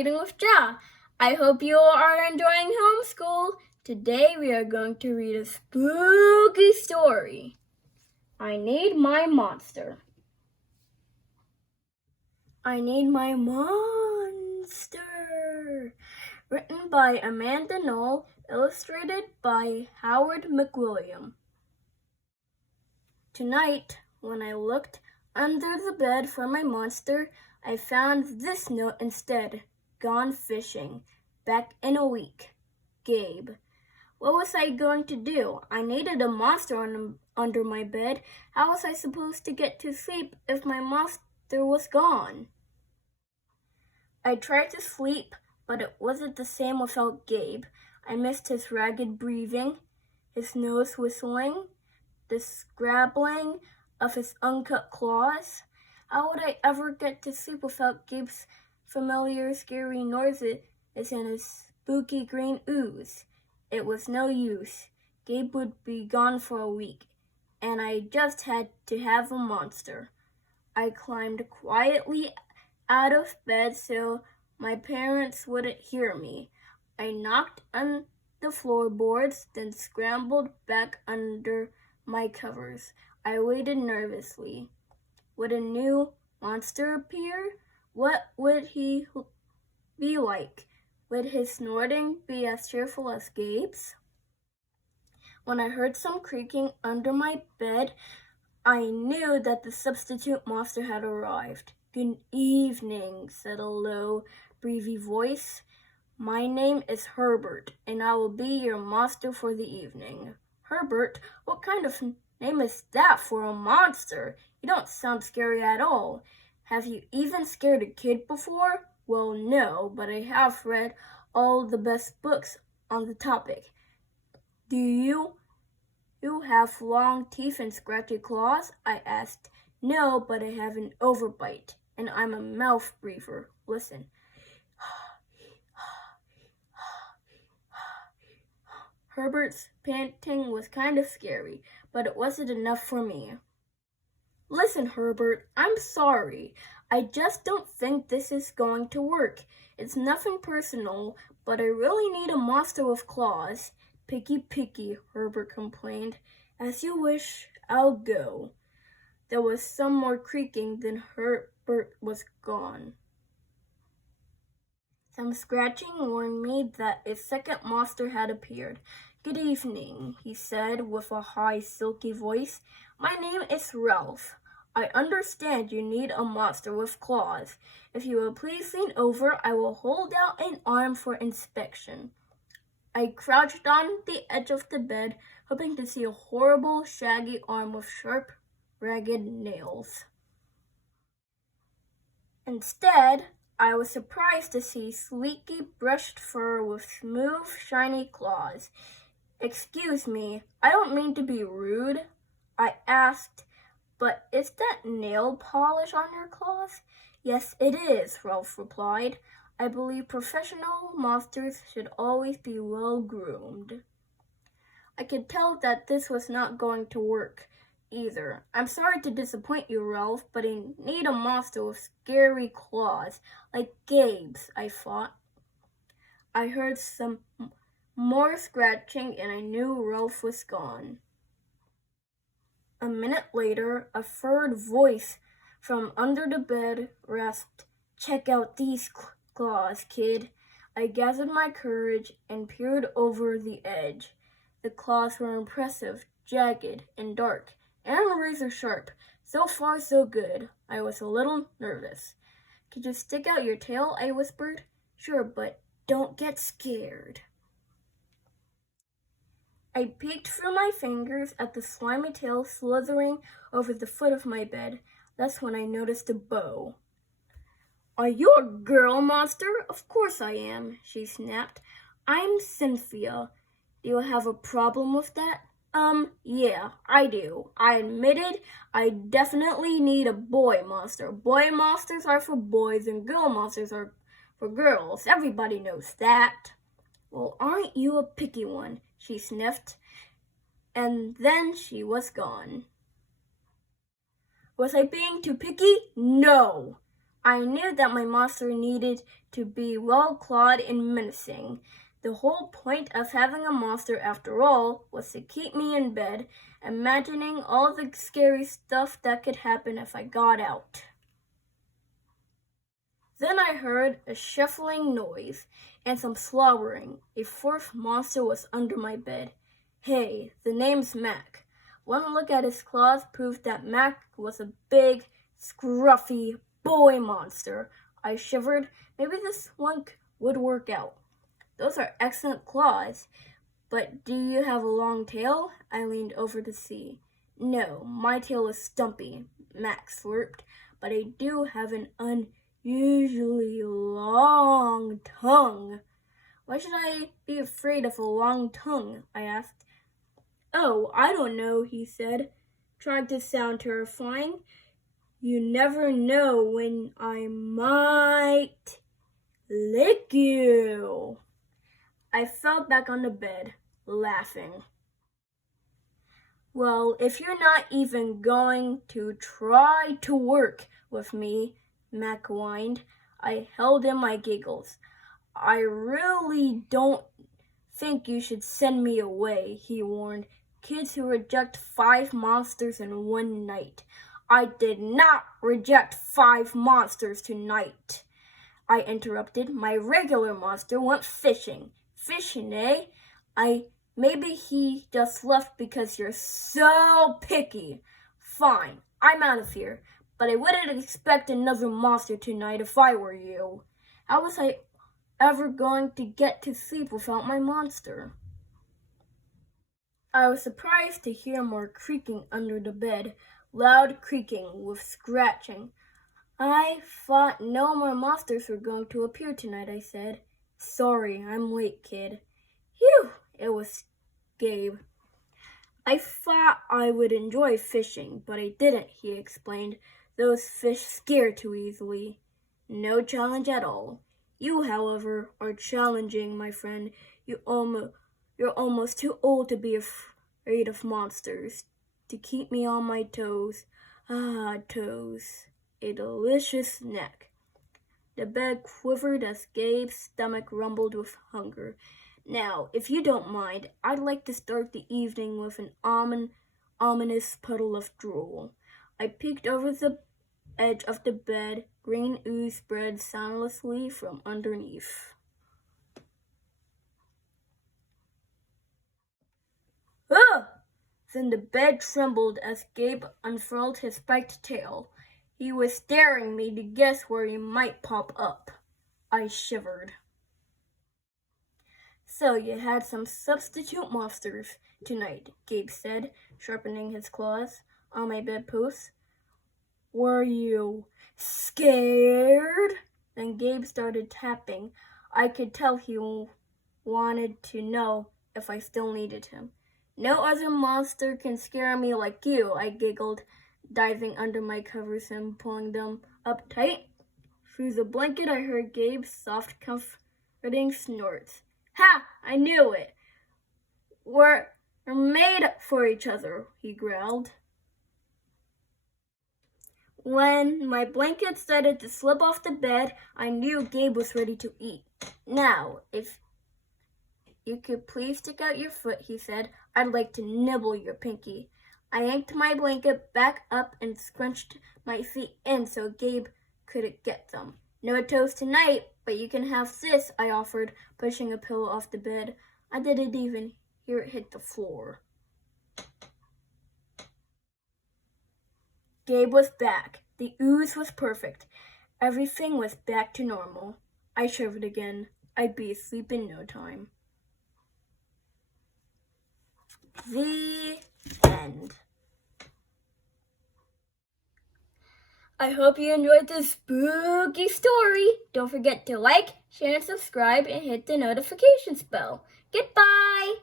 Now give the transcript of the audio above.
Reading with Ja. I hope you all are enjoying homeschool. Today we are going to read a spooky story. I Need My Monster. I Need My Monster. Written by Amanda Noll, illustrated by Howard McWilliam. Tonight, when I looked under the bed for my monster, I found this note instead. Gone fishing. Back in a week. Gabe. What was I going to do? I needed a monster under my bed. How was I supposed to get to sleep if my monster was gone? I tried to sleep, but it wasn't the same without Gabe. I missed his ragged breathing, his nose whistling, the scrabbling of his uncut claws. How would I ever get to sleep without Gabe's familiar scary noises and his spooky green ooze? It was no use. Gabe would be gone for a week, and I just had to have a monster. I climbed quietly out of bed so my parents wouldn't hear me. I knocked on the floorboards, then scrambled back under my covers. I waited nervously. Would a new monster appear? What would he be like? Would his snorting be as cheerful as Gabe's? When I heard some creaking under my bed, I knew that the substitute monster had arrived. Good evening, said a low, breathy voice. My name is Herbert, and I will be your monster for the evening. Herbert? What kind of name is that for a monster? You don't sound scary at all. Have you even scared a kid before? Well, no, but I have read all the best books on the topic. Do you have long teeth and scratchy claws? I asked. No, but I have an overbite, and I'm a mouth breather. Listen. Herbert's panting was kind of scary, but it wasn't enough for me. Listen, Herbert, I'm sorry. I just don't think this is going to work. It's nothing personal, but I really need a monster with claws. Picky, Herbert complained. As you wish, I'll go. There was some more creaking, then Herbert was gone. Some scratching warned me that a second monster had appeared. Good evening, he said with a high, silky voice. My name is Ralph. I understand you need a monster with claws. If you will please lean over, I will hold out an arm for inspection. I crouched on the edge of the bed, hoping to see a horrible, shaggy arm with sharp, ragged nails. Instead, I was surprised to see sleeky, brushed fur with smooth, shiny claws. Excuse me, I don't mean to be rude, I asked, but is that nail polish on your claws? Yes, it is, Ralph replied. I believe professional monsters should always be well groomed. I could tell that this was not going to work either. I'm sorry to disappoint you, Ralph, but I need a monster with scary claws, like Gabe's, I thought. I heard some more scratching and I knew Ralph was gone. A minute later, a furred voice from under the bed rasped, Check out these claws, kid. I gathered my courage and peered over the edge. The claws were impressive, jagged, and dark, and razor sharp. So far, so good. I was a little nervous. Could you stick out your tail? I whispered. Sure, but don't get scared. I peeked through my fingers at the slimy tail slithering over the foot of my bed. That's when I noticed a bow. Are you a girl monster? Of course I am, she snapped. I'm Cynthia. Do you have a problem with that? Yeah, I do. I admitted I definitely need a boy monster. Boy monsters are for boys and girl monsters are for girls. Everybody knows that. Well, aren't you a picky one? She sniffed, and then she was gone. Was I being too picky? No. I knew that my monster needed to be well-clawed and menacing. The whole point of having a monster, after all, was to keep me in bed, imagining all the scary stuff that could happen if I got out. Then I heard a shuffling noise and some slobbering. A fourth monster was under my bed. Hey, the name's Mac. One look at his claws proved that Mac was a big, scruffy boy monster. I shivered. Maybe this one would work out. Those are excellent claws. But do you have a long tail? I leaned over to see. No, my tail is stumpy, Mac slurped, but I do have an unusually long tongue. Why should I be afraid of a long tongue? I asked. Oh, I don't know, he said, trying to sound terrifying. You never know when I might lick you. I fell back on the bed, laughing. Well, if you're not even going to try to work with me, Mac whined. I held in my giggles. I really don't think you should send me away, he warned. Kids who reject 5 monsters in one night. I did not reject 5 monsters tonight, I interrupted. My regular monster went fishing. Fishing, eh? Maybe he just left because you're so picky. Fine, I'm out of here. But I wouldn't expect another monster tonight if I were you. How was I ever going to get to sleep without my monster? I was surprised to hear more creaking under the bed, loud creaking with scratching. I thought no more monsters were going to appear tonight, I said. Sorry, I'm late, kid. Phew, it was Gabe. I thought I would enjoy fishing, but I didn't, he explained. Those fish scare too easily. No challenge at all. You, however, are challenging, my friend. You're almost too old to be afraid of monsters, to keep me on my toes. Ah, toes. A delicious snack. The bed quivered as Gabe's stomach rumbled with hunger. Now, if you don't mind, I'd like to start the evening with an ominous puddle of drool. I peeked over the edge of the bed. Green ooze spread soundlessly from underneath. Ah! Then the bed trembled as Gabe unfurled his spiked tail. He was staring me to guess where he might pop up. I shivered. So you had some substitute monsters tonight, Gabe said, sharpening his claws on my bedpost. Were you scared? Then Gabe started tapping. I could tell he wanted to know if I still needed him. No other monster can scare me like you, I giggled, diving under my covers and pulling them up tight. Through the blanket I heard Gabe's soft, comforting snorts. Ha! I knew it! We're made for each other, he growled. When my blanket started to slip off the bed, I knew Gabe was ready to eat. Now, if you could please stick out your foot, he said, I'd like to nibble your pinky. I yanked my blanket back up and scrunched my feet in so Gabe couldn't get them. No toast tonight, but you can have this, I offered, pushing a pillow off the bed. I didn't even hear it hit the floor. Gabe was back. The ooze was perfect. Everything was back to normal. I shivered again. I'd be asleep in no time. The end. I hope you enjoyed this spooky story. Don't forget to like, share, and subscribe, and hit the notifications bell. Goodbye!